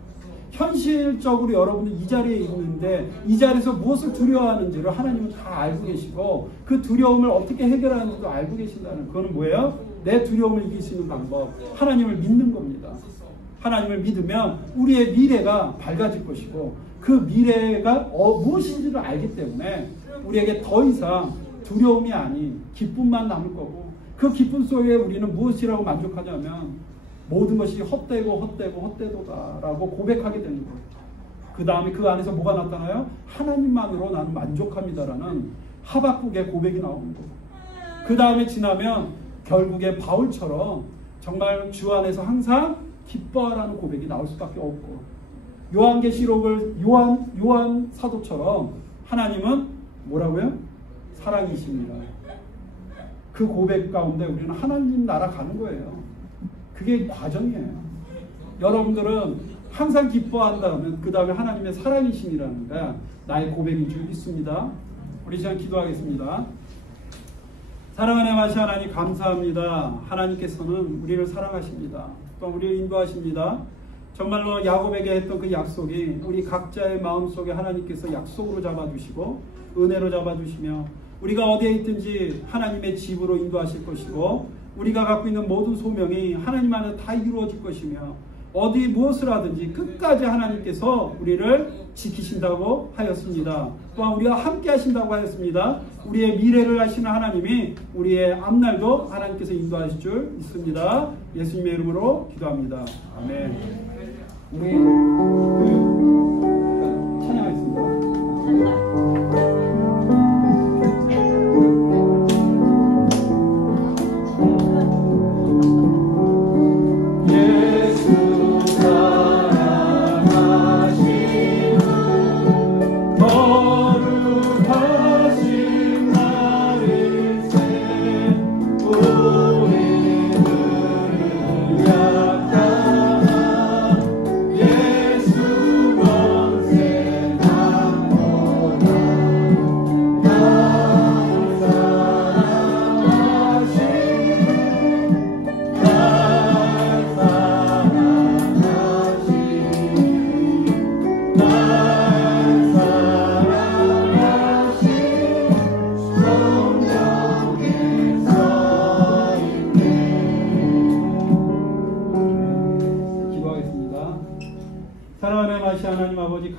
현실적으로 여러분들 이 자리에 있는데 이 자리에서 무엇을 두려워하는지를 하나님은 다 알고 계시고 그 두려움을 어떻게 해결하는지도 알고 계신다는, 그거는 뭐예요? 내 두려움을 이길 수 있는 방법, 하나님을 믿는 겁니다. 하나님을 믿으면 우리의 미래가 밝아질 것이고 그 미래가 무엇인지를 알기 때문에 우리에게 더 이상 두려움이 아닌 기쁨만 남을 거고, 그 기쁨 속에 우리는 무엇이라고 만족하냐면 모든 것이 헛되도다라고 고백하게 되는 거예요. 그 다음에 그 안에서 뭐가 나타나요? 하나님만으로 나는 만족합니다라는 하박국의 고백이 나오는 거예요. 그 다음에 지나면 결국에 바울처럼 정말 주 안에서 항상 기뻐하라는 고백이 나올 수밖에 없고, 요한계시록을 요한 사도처럼 하나님은 뭐라고요? 사랑이십니다. 그 고백 가운데 우리는 하나님 나라 가는 거예요. 그게 과정이에요. 여러분들은 항상 기뻐한다면 그 다음에 하나님의 사랑이심이라는 게 나의 고백인 줄 믿습니다. 우리 시간 기도하겠습니다. 사랑하는 하나님, 하나님 감사합니다. 하나님께서는 우리를 사랑하십니다. 또 우리를 인도하십니다. 정말로 야곱에게 했던 그 약속이 우리 각자의 마음속에 하나님께서 약속으로 잡아주시고 은혜로 잡아주시며 우리가 어디에 있든지 하나님의 집으로 인도하실 것이고 우리가 갖고 있는 모든 소명이 하나님 안에 다 이루어질 것이며 어디 무엇을 하든지 끝까지 하나님께서 우리를 지키신다고 하였습니다. 또한 우리와 함께 하신다고 하였습니다. 우리의 미래를 아시는 하나님이 우리의 앞날도 하나님께서 인도하실 줄 믿습니다. 예수님의 이름으로 기도합니다. 아멘. 우리 찬양하겠습니다.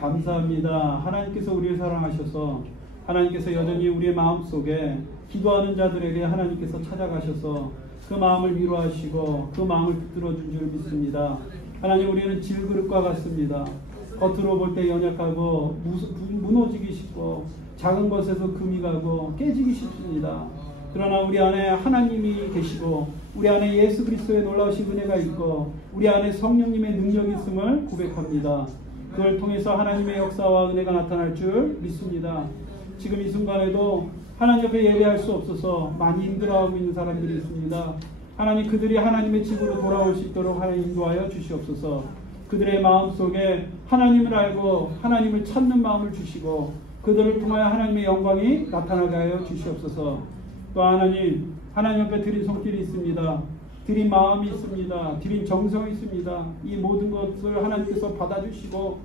감사합니다. 하나님께서 우리를 사랑하셔서 하나님께서 여전히 우리의 마음속에 기도하는 자들에게 하나님께서 찾아가셔서 그 마음을 위로하시고 그 마음을 붙들어준 줄 믿습니다. 하나님, 우리는 질그릇과 같습니다. 겉으로 볼 때 연약하고 무너지기 쉽고 작은 것에서 금이 가고 깨지기 쉽습니다. 그러나 우리 안에 하나님이 계시고 우리 안에 예수 그리스도의 놀라우신 은혜가 있고 우리 안에 성령님의 능력이 있음을 고백합니다. 그걸 통해서 하나님의 역사와 은혜가 나타날 줄 믿습니다. 지금 이 순간에도 하나님 옆에 예배할 수 없어서 많이 힘들어하고 있는 사람들이 있습니다. 하나님, 그들이 하나님의 집으로 돌아올 수 있도록 하나님 인도하여 주시옵소서. 그들의 마음속에 하나님을 알고 하나님을 찾는 마음을 주시고 그들을 통하여 하나님의 영광이 나타나게 하여 주시옵소서. 또 하나님 옆에 드린 손길이 있습니다. 드린 마음이 있습니다. 드린 정성이 있습니다. 이 모든 것을 하나님께서 받아주시고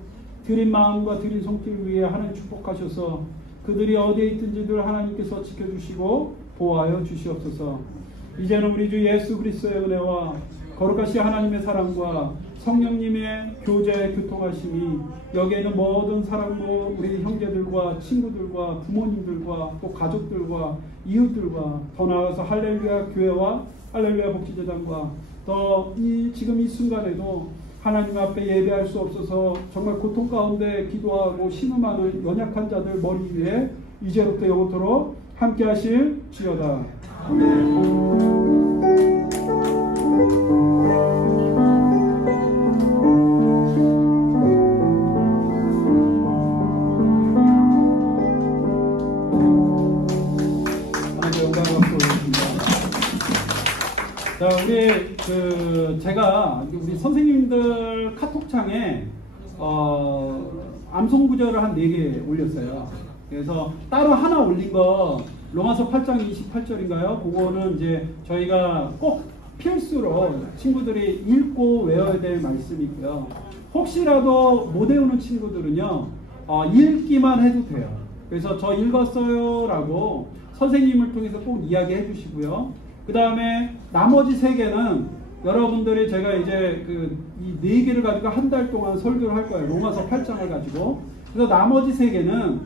드린 마음과 드린 손길 위에 하나님 축복하셔서 그들이 어디에 있든지들 하나님께서 지켜주시고 보호하여 주시옵소서. 이제는 우리 주 예수 그리스도의 은혜와 거룩하신 하나님의 사랑과 성령님의 교제 교통하심이 여기에 있는 모든 사람과 우리 형제들과 친구들과 부모님들과 또 가족들과 이웃들과 더 나아가서 할렐루야 교회와 할렐루야 복지재단과 또 지금 이 순간에도 하나님 앞에 예배할 수 없어서 정말 고통 가운데 기도하고 신음하는 연약한 자들 머리 위에 이제부터 영원토록 함께 하실 주여다. 아멘. 영광을 올립니다. 자, 제가 우리 선생님들 카톡창에 암송 구절을 한 4개 올렸어요. 그래서 따로 하나 올린 거 로마서 8장 28절인가요? 그거는 이제 저희가 꼭 필수로 친구들이 읽고 외워야 될 말씀이고요. 혹시라도 못 외우는 친구들은요, 읽기만 해도 돼요. 그래서 저 읽었어요 라고 선생님을 통해서 꼭 이야기해 주시고요. 그 다음에 나머지 3개는 여러분들이 제가 이제 이 4개를 가지고 한 달 동안 설교를 할 거예요. 로마서 8장을 가지고. 그래서 나머지 3개는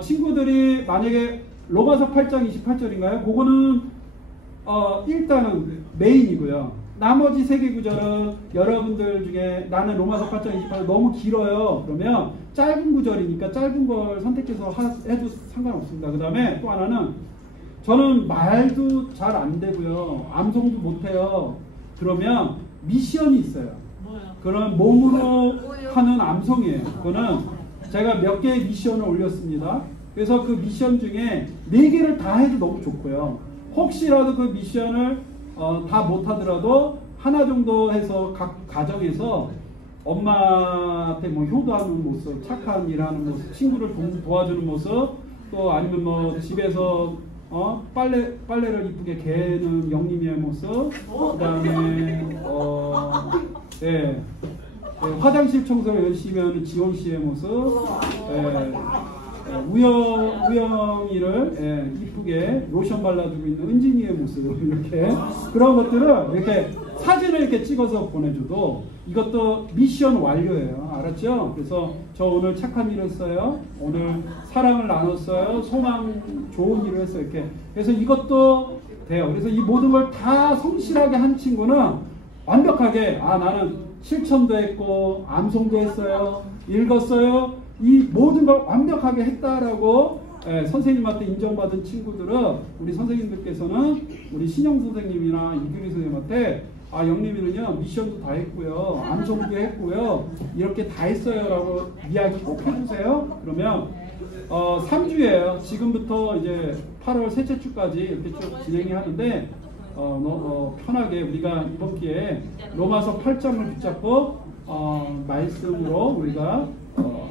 친구들이 만약에 로마서 8장 28절인가요? 그거는 일단은 메인이고요. 나머지 3개 구절은 여러분들 중에 나는 로마서 8장 28절 너무 길어요. 그러면 짧은 구절이니까 짧은 걸 선택해서 해도 상관없습니다. 그 다음에 또 하나는 저는 말도 잘 안 되고요. 암송도 못해요. 그러면 미션이 있어요. 그런 몸으로 하는 암송이에요. 그거는 제가 몇 개의 미션을 올렸습니다. 그래서 그 미션 중에 4개를 다 해도 너무 좋고요. 혹시라도 그 미션을 다 못하더라도 하나 정도 해서 각 가정에서 엄마한테 뭐 효도하는 모습, 착한 일하는 모습, 친구를 도와주는 모습, 또 아니면 뭐 집에서 빨래를 이쁘게 개는 영림이의 모습, 그 다음에 화장실 청소를 열심히 하는 지원 씨의 모습, 우영이를 이쁘게 로션 발라주고 있는 은진이의 모습, 이렇게 그런 것들을 이렇게 사진을 이렇게 찍어서 보내줘도 이것도 미션 완료예요. 알았죠? 그래서 저 오늘 착한 일을 했어요. 오늘 사랑을 나눴어요. 소망 좋은 일을 했어요. 이렇게. 그래서 이것도 돼요. 그래서 이 모든 걸 다 성실하게 한 친구는 완벽하게 나는 실천도 했고 암송도 했어요. 읽었어요. 이 모든 걸 완벽하게 했다라고 선생님한테 인정받은 친구들은 우리 선생님들께서는 우리 신영 선생님이나 이규리 선생님한테 영림이는요 미션도 다 했고요, 암송도 했고요, 이렇게 다 했어요 라고 이야기 꼭 해주세요. 그러면 3주예요. 지금부터 이제 8월 셋째 주까지 이렇게 쭉 진행이 하는데 편하게 우리가 이번 기회에 로마서 8장을 붙잡고 말씀으로 우리가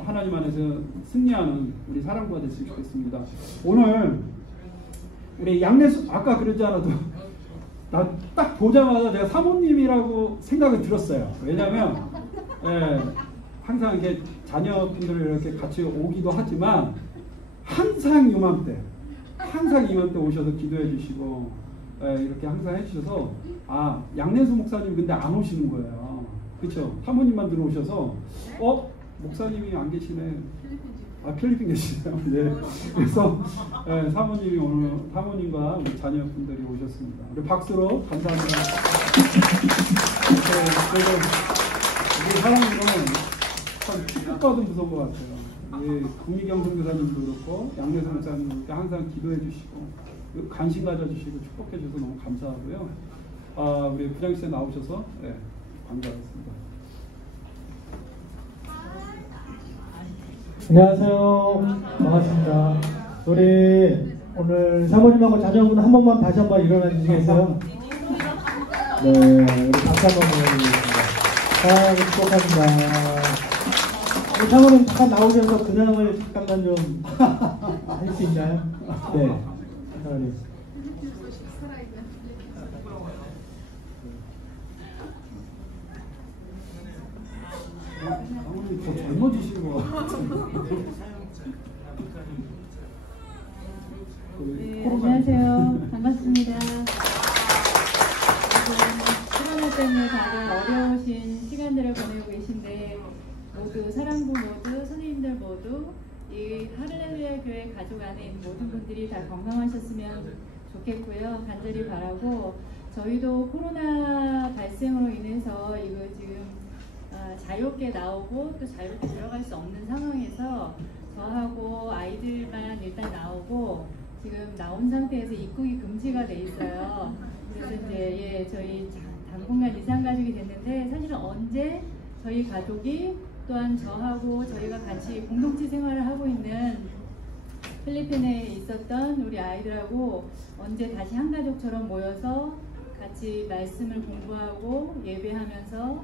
하나님 안에서 승리하는 우리 사랑부가 됐으면 좋겠습니다. 오늘 우리 양내수 아까 그러지 않아도 나 딱 보자마자 제가 사모님이라고 생각이 들었어요. 왜냐하면 항상 이렇게 자녀분들을 이렇게 같이 오기도 하지만 항상 이맘때 오셔서 기도해 주시고 이렇게 항상 해주셔서 양내수 목사님 근데 안 오시는 거예요. 그렇죠? 사모님만 들어오셔서 목사님이 안 계시네. 필리핀 계시네요. 네. 그래서 사모님이 오늘 사모님과 우리 자녀분들이 오셨습니다. 우리 박수로 감사합니다. 그래서 우리 사랑님은 참 축복받은 부서인 것 같아요. 우리 국미경 선교사님도 그렇고 양내수 목사님도 그렇게 항상 기도해 주시고 관심 가져주시고 축복해 주셔서 너무 감사하고요. 우리 부장실에 나오셔서 반가웠습니다. 안녕하세요. 반갑습니다. 우리 오늘 사모님하고 자녀분 한 번만 다시 한번 일어나 주시겠어요? 네, 우리 박수 한번 보내드리겠습니다. 축복합니다. 우리 사모님 잠깐 나오셔서 근황을 잠깐만 좀 할 수 있나요? 네. 사모님. 더 젊어지신 것 같아요. 네, 안녕하세요. 반갑습니다. 코로나 때문에 다들 어려우신 시간들을 보내고 계신데 모두 사랑부 모두 선생님들 모두 이 할렐루야 교회 가족 안에 있는 모든 분들이 다 건강하셨으면 좋겠고요. 간절히 바라고 저희도 코로나 발생으로 인해서 이거 지금 자유롭게 나오고 또 자유롭게 들어갈 수 없는 상황에서 저하고 아이들만 일단 나오고 지금 나온 상태에서 입국이 금지가 돼 있어요. 그래서 이제 저희 당분간 이상 가족이 됐는데 사실은 언제 저희 가족이 또한 저하고 저희가 같이 공동체 생활을 하고 있는 필리핀에 있었던 우리 아이들하고 언제 다시 한 가족처럼 모여서 같이 말씀을 공부하고 예배하면서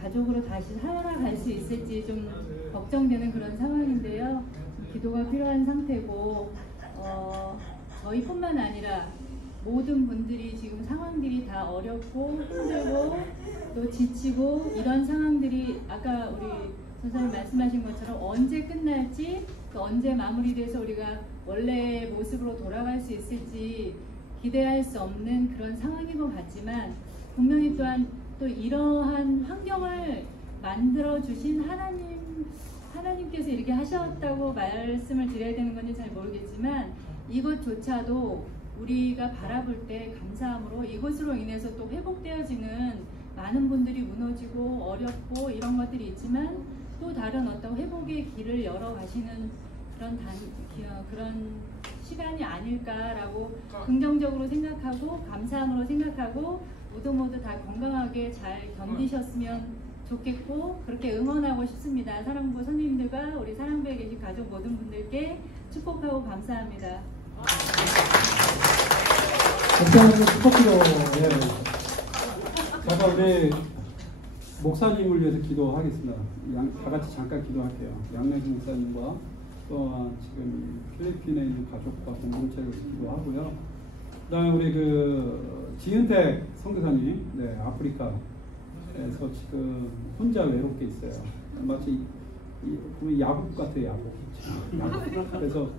가족으로 다시 살아갈 수 있을지 좀 걱정되는 그런 상황인데요. 기도가 필요한 상태고 저희뿐만 아니라 모든 분들이 지금 상황들이 다 어렵고 힘들고 또 지치고 이런 상황들이 아까 우리 선생님 말씀하신 것처럼 언제 끝날지 또 언제 마무리돼서 우리가 원래 모습으로 돌아갈 수 있을지 기대할 수 없는 그런 상황인 것 같지만 분명히 또한 또 이러한 환경을 만들어 주신 하나님께서 이렇게 하셨다고 말씀을 드려야 되는 건지 잘 모르겠지만 이것조차도 우리가 바라볼 때 감사함으로 이것으로 인해서 또 회복되어지는 많은 분들이 무너지고 어렵고 이런 것들이 있지만 또 다른 어떤 회복의 길을 열어가시는 그런 시간이 아닐까라고 긍정적으로 생각하고 감사함으로 생각하고 모두 다 건강하게 잘 견디셨으면 좋겠고 그렇게 응원하고 싶습니다. 사랑부 선생님들과 우리 사랑부에 계신 가족 모든 분들께 축복하고 감사합니다. 감사합니다. 축복기도. 네. 잠깐 우리 목사님을 위해서 기도하겠습니다. 다 같이 잠깐 기도할게요. 양명식 목사님과 또 지금 필리핀에 있는 가족과 공동체를 기도하고요. 그다음에 우리 그 지은택 선교사님, 네, 아프리카에서 지금 혼자 외롭게 있어요. 마치 야국 같아요, 야국. 그래서